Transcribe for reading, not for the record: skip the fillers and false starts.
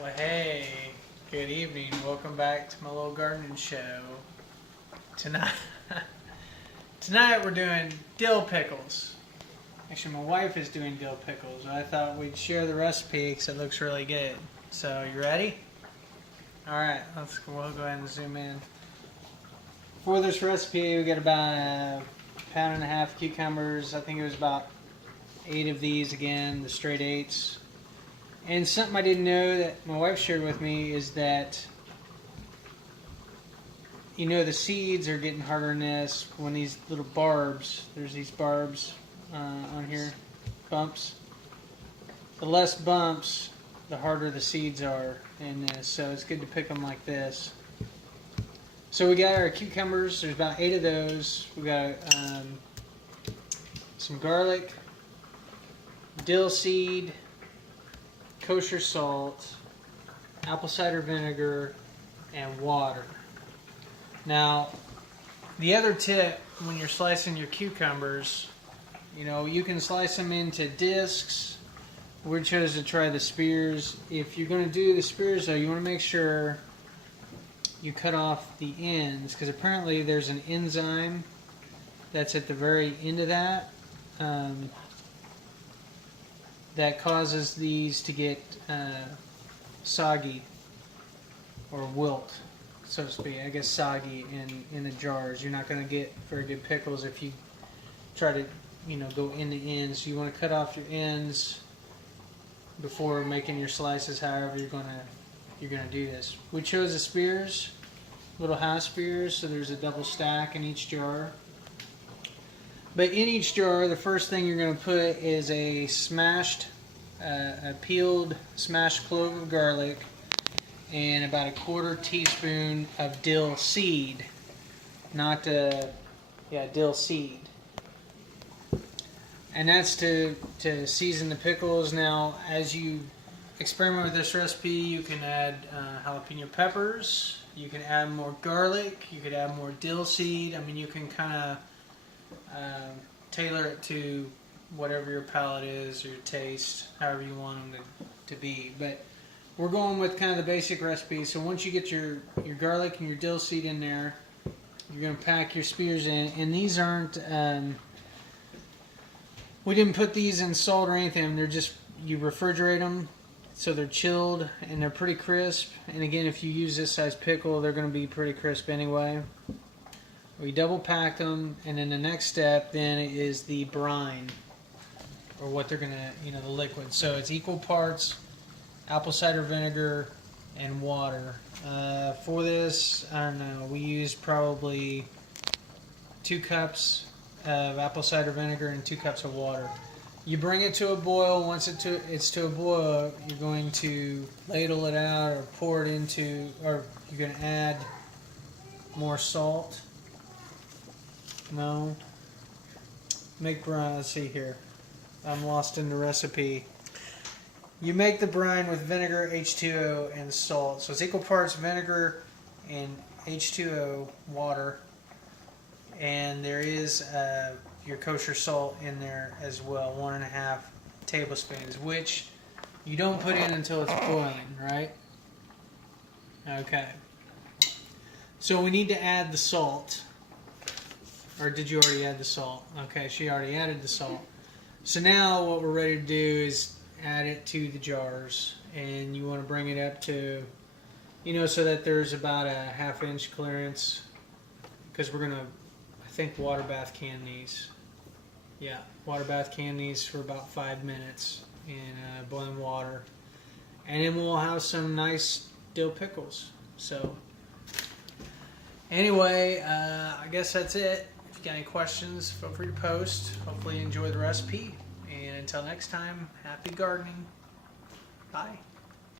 Well, hey, good evening. Welcome back to my little gardening show. Tonight, tonight we're doing dill pickles. Actually, my wife is doing dill pickles. I thought we'd share the recipe because it looks really good. So, you ready? All right, we'll go ahead and zoom in. For this recipe, we got about a pound and a half cucumbers. I think it was about 8 of these again, the straight 8s. And something I didn't know that my wife shared with me is that, you know, the seeds are getting harder in this when these little barbs, there's these barbs on here, bumps. The less bumps, the harder the seeds are in this, so it's good to pick them like this. So we got our cucumbers, there's about 8 of those. We got some garlic, dill seed, kosher salt, apple cider vinegar, and water. Now, the other tip when you're slicing your cucumbers, you know, you can slice them into discs. We chose to try the spears. If you're going to do the spears, though, you want to make sure you cut off the ends, because apparently there's an enzyme that's at the very end of that. That causes these to get soggy or wilt, so to speak. I guess soggy in the jars. You're not going to get very good pickles if you try to, you know, go end to end. So you want to cut off your ends before making your slices. However you're gonna do this. We chose the spears, little half spears, so there's a double stack in each jar. But in each jar, the first thing you're going to put is a peeled smashed clove of garlic and about 1/4 teaspoon of dill seed. Dill seed. And that's to season the pickles. Now, as you experiment with this recipe, you can add jalapeno peppers. You can add more garlic. You could add more dill seed. I mean, you can kind of tailor it to whatever your palate is, or your taste, however you want them to be. But we're going with kind of the basic recipe. So once you get your garlic and your dill seed in there, you're going to pack your spears in. And these aren't, we didn't put these in salt or anything. They're just, you refrigerate them so they're chilled and they're pretty crisp. And again, if you use this size pickle, they're going to be pretty crisp anyway. We double pack them, and then the next step then is the brine, or what they're gonna, you know, the liquid. So it's equal parts apple cider vinegar and water. For this, I don't know, we used probably 2 cups of apple cider vinegar and 2 cups of water. You bring it to a boil. Once it's to a boil, you're going to ladle it out or pour it into, or you're going to add more salt. No. Make brine. Let's see here. I'm lost in the recipe. You make the brine with vinegar, H2O, and salt. So it's equal parts vinegar and H2O, water. And there is your kosher salt in there as well, 1.5 tablespoons, which you don't put in until it's boiling, right? Okay. So we need to add the salt. Or did you already add the salt? Okay, she already added the salt. So now what we're ready to do is add it to the jars. And you want to bring it up to, you know, so that there's about a 1/2 inch clearance. Because we're going to, I think, water bath can these. Yeah, water bath can these for about 5 minutes in boiling water. And then we'll have some nice dill pickles. So, anyway, I guess that's it. If you got any questions, feel free to post. Hopefully you enjoy the recipe. And until next time, happy gardening. Bye.